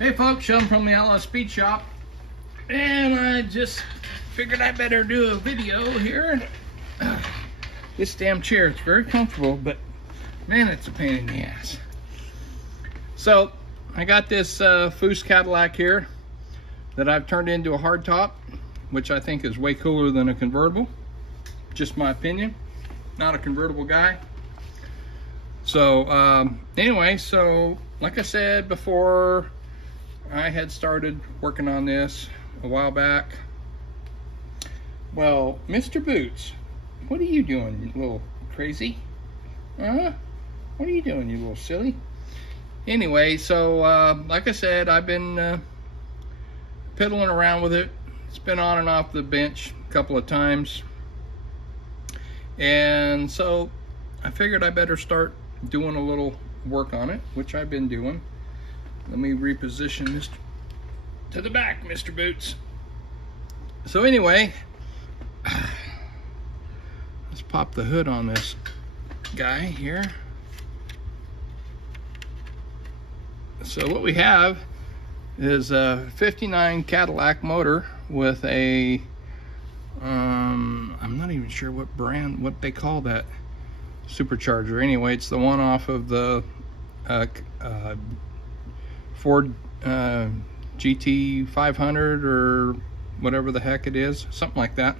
Hey folks, I'm from the Outlaw Speed Shop, and I just figured I better do a video here. This damn chair, it's very comfortable, but man, it's a pain in the ass. So I got this Foose Cadillac here that I've turned into a hardtop, which I think is way cooler than a convertible. Just my opinion, not a convertible guy. So anyway, so like I said before, I had started working on this a while back. Well, Mr. Boots, what are you doing, you little crazy? What are you doing, you little silly? Anyway, so like I said, I've been piddling around with it. It's been on and off the bench a couple of times. And so I figured I better start doing a little work on it, which I've been doing. Let me reposition this to the back, Mr. Boots. So anyway, let's pop the hood on this guy here. So what we have is a 59 Cadillac Motor with a, I'm not even sure what brand, what they call that supercharger. Anyway, it's the one off of the Ford GT 500 or whatever the heck it is, something like that.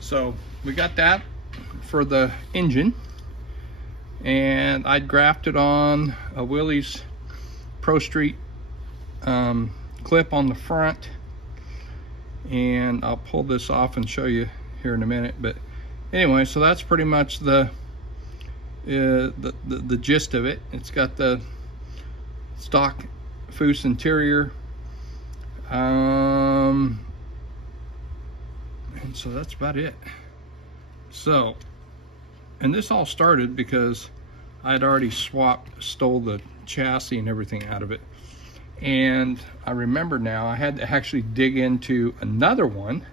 So we got that for the engine, and I grafted on a Willys Pro Street clip on the front, and I'll pull this off and show you here in a minute. But anyway, so that's pretty much the gist of it. It's got the stock Foose interior, and so that's about it. So, and this all started because I'd already stole the chassis and everything out of it, and I remember now I had to actually dig into another one,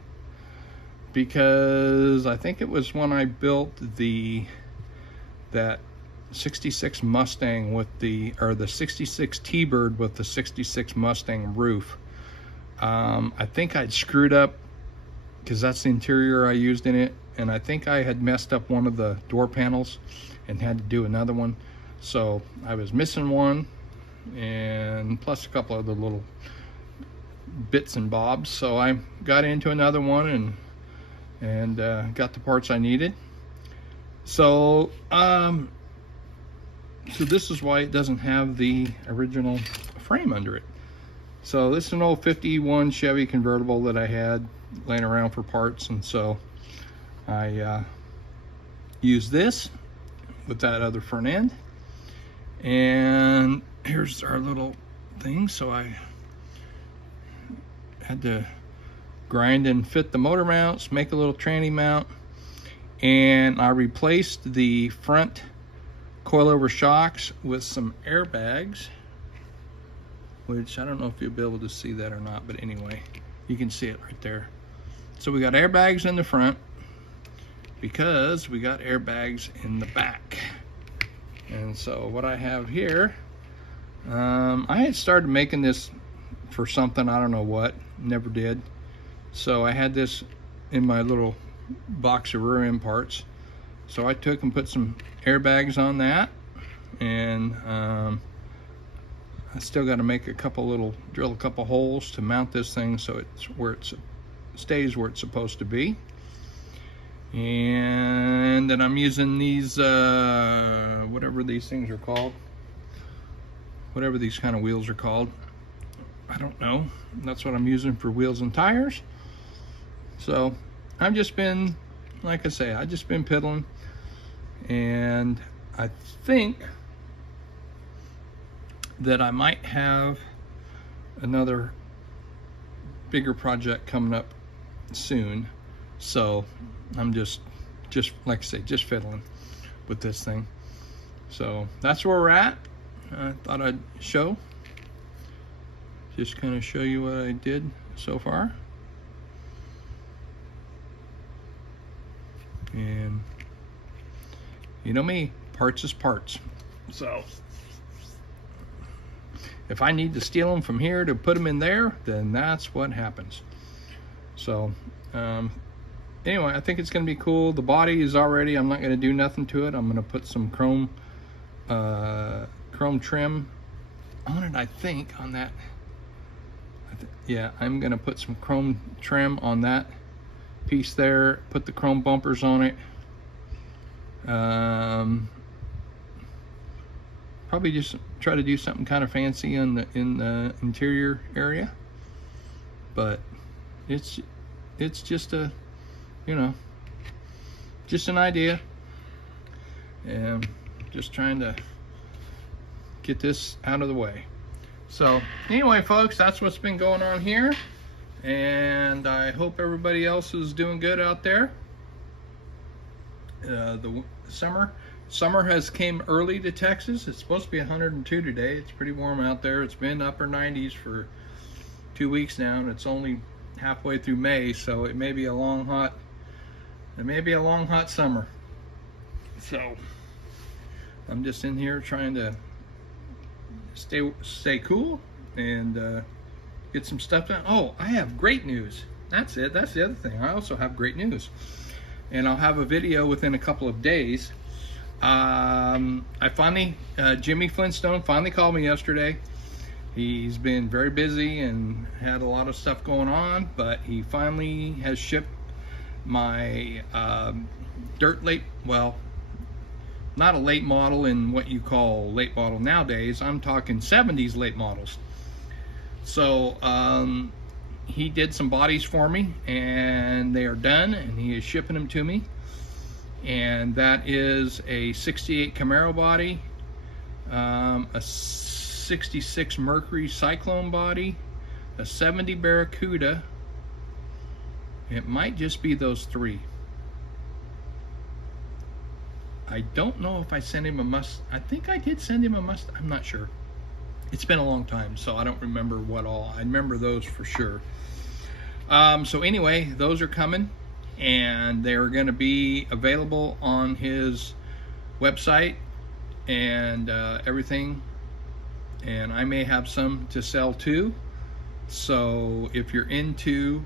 because I think it was when I built that 66 Mustang with the 66 T-Bird with the 66 Mustang roof. I think I'd screwed up, because that's the interior I used in it, and I think I had messed up one of the door panels and had to do another one. So I was missing one, and plus a couple other little bits and bobs. So I got into another one and got the parts I needed. So so this is why it doesn't have the original frame under it. So this is an old 51 Chevy Convertible that I had laying around for parts, and so I used this with that other front end. And here's our little thing. So I had to grind and fit the motor mounts, make a little tranny mount, and I replaced the front coilover shocks with some airbags, which I don't know if you'll be able to see that or not, but anyway, you can see it right there. So we got airbags in the front because we got airbags in the back. And so what I have here, I had started making this for something, I don't know what, never did. So I had this in my little box of rear end parts. So I took and put some airbags on that, and I still got to make drill a couple holes to mount this thing so it stays where it's supposed to be. And then I'm using these whatever these things are called, whatever these kind of wheels are called, I don't know. That's what I'm using for wheels and tires. So I've just been, like I say, I've just been piddling, and I think that I might have another bigger project coming up soon. So I'm just like I say, just fiddling with this thing. So that's where we're at. I thought I'd just kind of show you what I did so far. And you know me, parts is parts. So if I need to steal them from here to put them in there, then that's what happens. So anyway, I think it's going to be cool. The body is already, I'm not going to do nothing to it. I'm going to put some chrome trim on it, I think, on that. Yeah, I'm going to put some chrome trim on that piece there, put the chrome bumpers on it. Probably just try to do something kind of fancy in the interior area, but it's just a, you know, just an idea, and just trying to get this out of the way. So anyway, folks, that's what's been going on here, and I hope everybody else is doing good out there. The summer has came early to Texas. It's supposed to be 102 today. It's pretty warm out there. It's been upper 90s for 2 weeks now, and it's only halfway through May, so it may be a long hot summer. So I'm just in here trying to stay cool and get some stuff done. Oh, I have great news. That's it. That's the other thing. I also have great news, and I'll have a video within a couple of days. Jimmy Flintstone finally called me yesterday. He's been very busy and had a lot of stuff going on, but he finally has shipped my dirt late, well, not a late model in what you call late model nowadays. I'm talking 70s late models. So he did some bodies for me, and they are done, and he is shipping them to me. And that is a 68 Camaro body, a 66 Mercury Cyclone body, a 70 Barracuda. It might just be those three. I don't know if I sent him a Mustang. I think I did send him a Mustang. I'm not sure. It's been a long time, so I don't remember what all. I remember those for sure. So anyway, those are coming, and they're going to be available on his website and everything. And I may have some to sell too. So if you're into,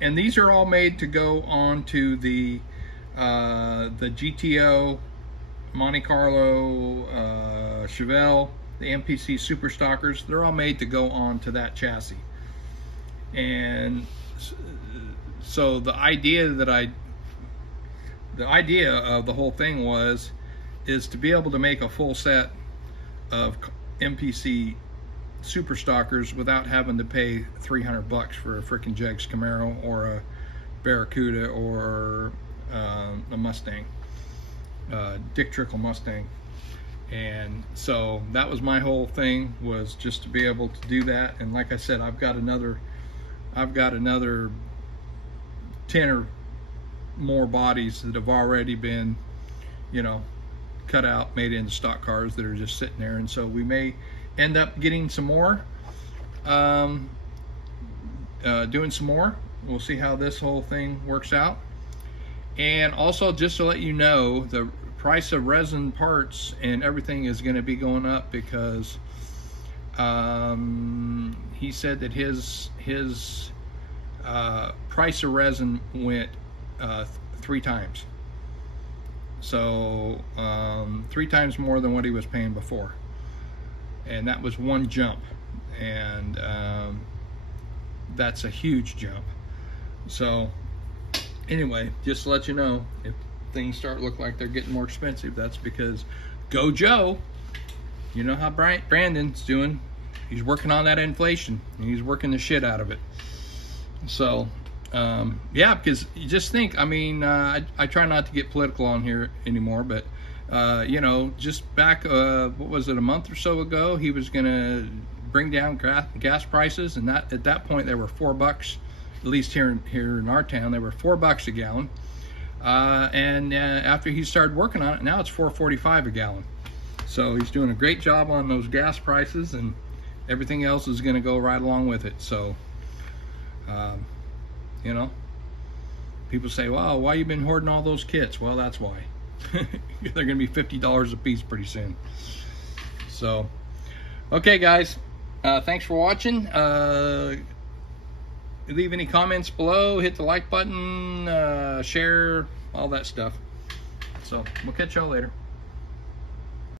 and these are all made to go on to the GTO, Monte Carlo, Chevelle, the MPC Super Stockers. They're all made to go on to that chassis. And so the idea of the whole thing is to be able to make a full set of MPC Super Stockers without having to pay $300 for a frickin' Jegs Camaro or a Barracuda or a Mustang, Dick Trickle Mustang. And so that was my whole thing, was just to be able to do that. And like I said, I've got another 10 or more bodies that have already been, you know, cut out, made into stock cars that are just sitting there. And so we may end up getting some more, doing some more. We'll see how this whole thing works out. And also, just to let you know, the price of resin parts and everything is going to be going up, because he said that his price of resin went 3 times. So 3 times more than what he was paying before, and that was one jump, and that's a huge jump. So anyway, just to let you know, if things start look like they're getting more expensive, that's because Go Joe, you know how Brandon's doing. He's working on that inflation, and he's working the shit out of it. So yeah, because you just think, I mean, I try not to get political on here anymore, but you know, just back what was it, a month or so ago, he was gonna bring down gas prices, and that at that point they were $4, at least here in our town. They were $4 a gallon, and after he started working on it, now it's $4.45 a gallon. So he's doing a great job on those gas prices, and everything else is going to go right along with it. So you know, people say, well, why you been hoarding all those kits? Well, that's why. They're going to be $50 a piece pretty soon. So okay, guys, Thanks for watching. Leave any comments below, hit the like button, share, all that stuff. So we'll catch y'all later.